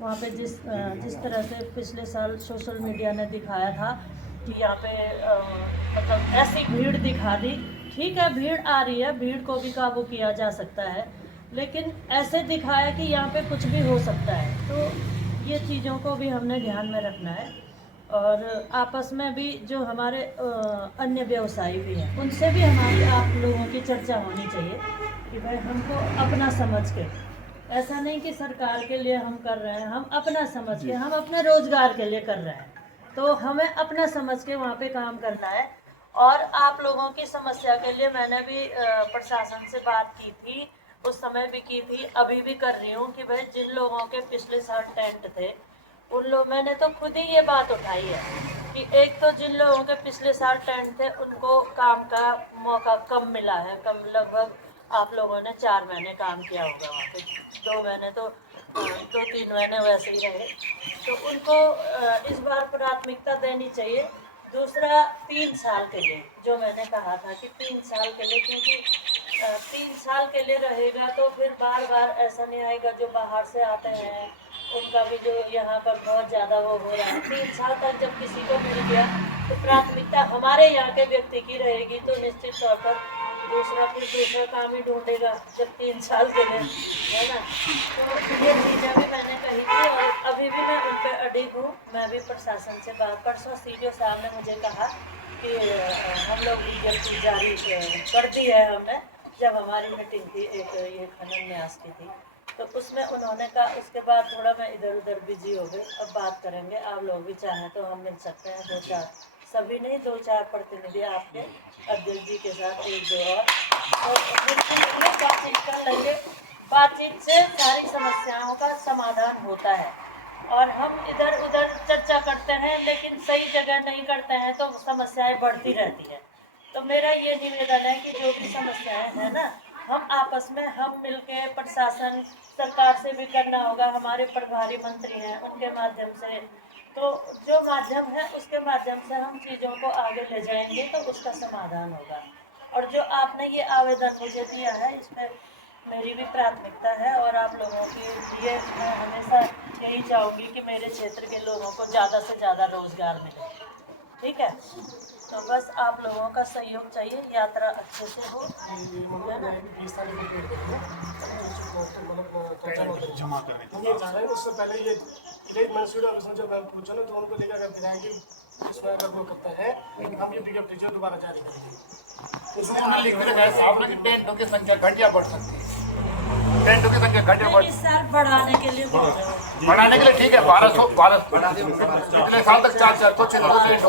वहाँ पे जिस तरह से पिछले साल सोशल मीडिया ने दिखाया था कि यहाँ पे मतलब ऐसी भीड़ दिखा दी। ठीक है, भीड़ आ रही है, भीड़ को भी काबू किया जा सकता है, लेकिन ऐसे दिखाया कि यहाँ पे कुछ भी हो सकता है। तो ये चीज़ों को भी हमने ध्यान में रखना है। और आपस में भी जो हमारे अन्य व्यवसायी भी हैं, उनसे भी हमारी आप लोगों की चर्चा होनी चाहिए कि भाई हमको अपना समझ के, ऐसा नहीं कि सरकार के लिए हम कर रहे हैं, हम अपना समझ के, हम अपने रोजगार के लिए कर रहे हैं, तो हमें अपना समझ के वहाँ पे काम करना है। और आप लोगों की समस्या के लिए मैंने भी प्रशासन से बात की थी, उस समय भी की थी, अभी भी कर रही हूँ कि भाई जिन लोगों के पिछले साल टेंट थे, उन लोग, मैंने तो खुद ही ये बात उठाई है कि एक तो जिन लोगों के पिछले साल टेंट थे उनको काम का मौका कम मिला है, कम, लगभग आप लोगों ने 4 महीने काम किया होगा वहाँ पे, 2 महीने तो 2-3 महीने वैसे ही रहे, तो उनको इस बार प्राथमिकता देनी चाहिए। दूसरा 3 साल के लिए, जो मैंने कहा था कि 3 साल के लिए, क्योंकि 3 साल के लिए रहेगा तो फिर बार बार ऐसा नहीं आएगा, जो बाहर से आते हैं उनका भी जो यहाँ पर बहुत ज़्यादा वो हो रहा है। 3 साल तक जब किसी को मिल गया तो प्राथमिकता हमारे यहाँ के व्यक्ति की रहेगी, तो निश्चित तौर पर दूसरा फिर दूसरा काम ही ढूंढेगा जब 3 साल के लिए, है ना। तो ये चीज़ें भी मैंने कही थी और अभी भी मैं उन पर अडिग हूँ। मैं भी प्रशासन से बात, परसों सीडीओ साहब ने मुझे कहा कि हम लोग विज्ञप्ति जारी कर दी है हमने, जब हमारी मीटिंग थी एक ये खनन न्यास की थी, तो उसमें उन्होंने कहा। उसके बाद थोड़ा मैं इधर उधर बिजी हो गई, अब बात करेंगे। आप लोग भी चाहें तो हम मिल सकते हैं, 2-4, सभी नहीं, 2-4 प्रतिनिधि आपके अध्यक्ष जी के साथ, 1-2 और बिल्कुल बातचीत कर लेंगे। बातचीत से सारी समस्याओं का समाधान होता है, और हम इधर उधर चर्चा करते हैं लेकिन सही जगह नहीं करते हैं तो समस्याएं बढ़ती रहती है। तो मेरा ये निवेदन है कि जो भी समस्याएं हैं ना, हम आपस में हम मिलके, प्रशासन, सरकार से भी करना होगा, हमारे प्रभारी मंत्री हैं उनके माध्यम से, तो जो माध्यम है उसके माध्यम से हम चीज़ों को आगे ले जाएंगे तो उसका समाधान होगा। और जो आपने ये आवेदन मुझे दिया है, इसमें मेरी भी प्राथमिकता है, और आप लोगों के लिए मैं हमेशा यही चाहूँगी कि मेरे क्षेत्र के लोगों को ज़्यादा से ज़्यादा रोजगार मिले। ठीक है, तो बस आप लोगों का सहयोग चाहिए, यात्रा अच्छे से हो, है ना। जमा करने ये जा रहे हैं, उससे पहले ये मंसूर ऑफिस में जब मैं पूछा ना, तो उनको लेकर अगर फिराएंगे, इसमें अगर वो करता है हम ये विज्ञप्ति जो दोबारा जारी करेंगे। इसमें हमने लिख के रखा साहब ने कि टेंटों की संख्या घट या बढ़ सकती है, टेंटों की संख्या घट या बढ़, इस साल बढ़ाने के लिए बोल रहे हो। बढ़ाने के लिए ठीक है, 1200 पिछले साल तक 400 टेंट